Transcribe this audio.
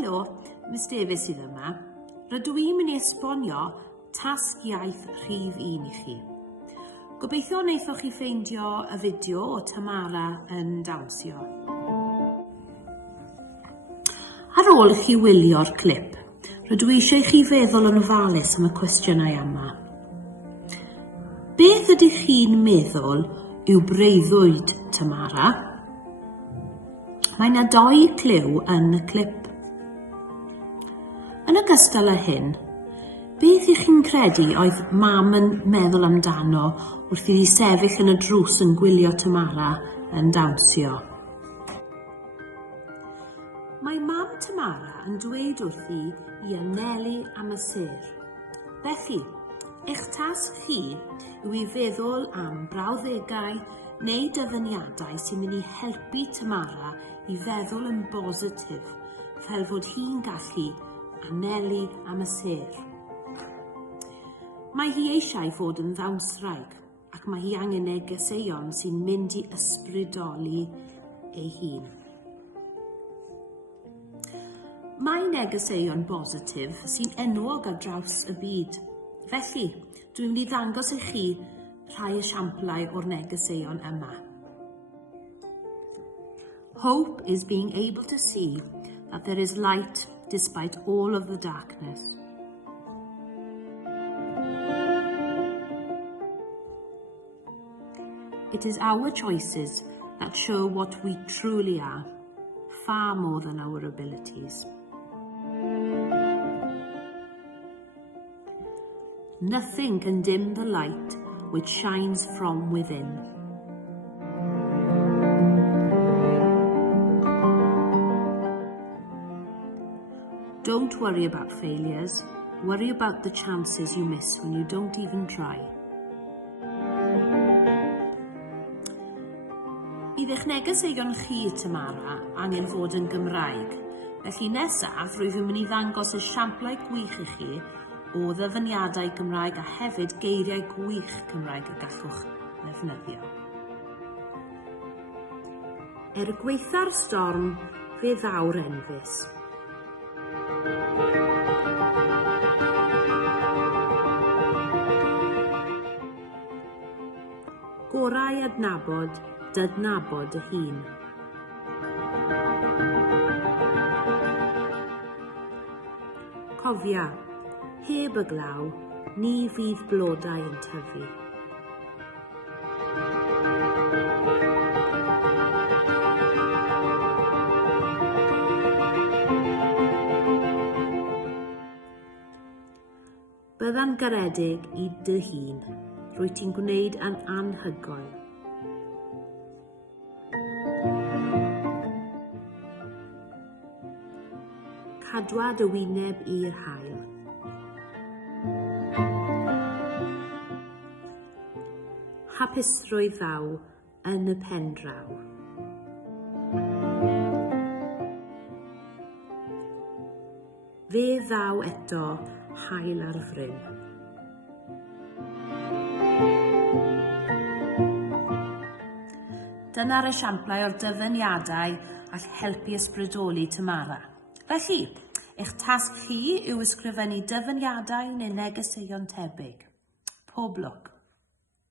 Helo, Miss Davies sydd yma. Rydw i'n mynd i esbonio tasg iaith rhif 1 i chi. Gobeithio wnaethoch chi ffeindio y fideo o Tamara yn dawnsio. Ar ôl i chi wylio'r clip, rydw i eisiau chi feddwl yn ofalus am y cwestiynau yma. Beth ydych chi'n meddwl yw breuddwyd Tamara? Mae yna 2 cliw yn y clip. Yn ogystal â hyn, beth ych chi'n credu oedd mam yn meddwl amdano wrth iddi sefyll yn y drws yn gwylio Tamara yn dawnsio? Mae mam Tamara yn dweud wrthi i anelu am y sêr. Felly, eich tasg chi yw i feddwl am brawddegau neu dyfyniadau sy'n mynd i helpu Tamara i feddwl yn bositif, fel fod hi'n gallu anelu am y sêr. Mae hi eisiau fod yn ddawnsraig ac mae hi angen negeseuon sy'n mynd i ysbrydoli ei hun. Mae negeseuon bositif sy'n enwog ar draws y byd. Felly, dwi'n mynd i ddangos i chi rhai esiamplau o'r negeseuon yma. Hope is being able to see that there is light despite all of the darkness. It is our choices that show what we truly are, far more than our abilities. Nothing can dim the light which shines from within. Don't worry about failures, worry about the chances you miss when you don't even try. Bydd eich negeseuon chi, Tamara, angen fod yn Gymraeg. Felly nesaf, rwyf yn mynd i ddangos esiamplau gwych i chi o ddyfyniadau Gymraeg a hefyd geiriau gwych Cymraeg y gallwch ddefnyddio. Gweitha'r storm, fe ddawr enfys. Gorau adnabod, dydnabod y hun. Cofia, heb y glaw, ni fydd blodau yn tyfu. Bydda'n garedig i dy hun, rwy ti'n gwneud yn anhygoel. Cadwad y wyneb i'r haul. Hapusrwydd ddaw yn y pen draw. Fe ddaw eto hael ar fryn. Dyna'r esiamplau o'r dyfyniadau all helpu ysbrydoli Tamara. Felly, eich tasg chi yw ysgrifennu dyfyniadau neu negeseuon tebyg. Pob lwc.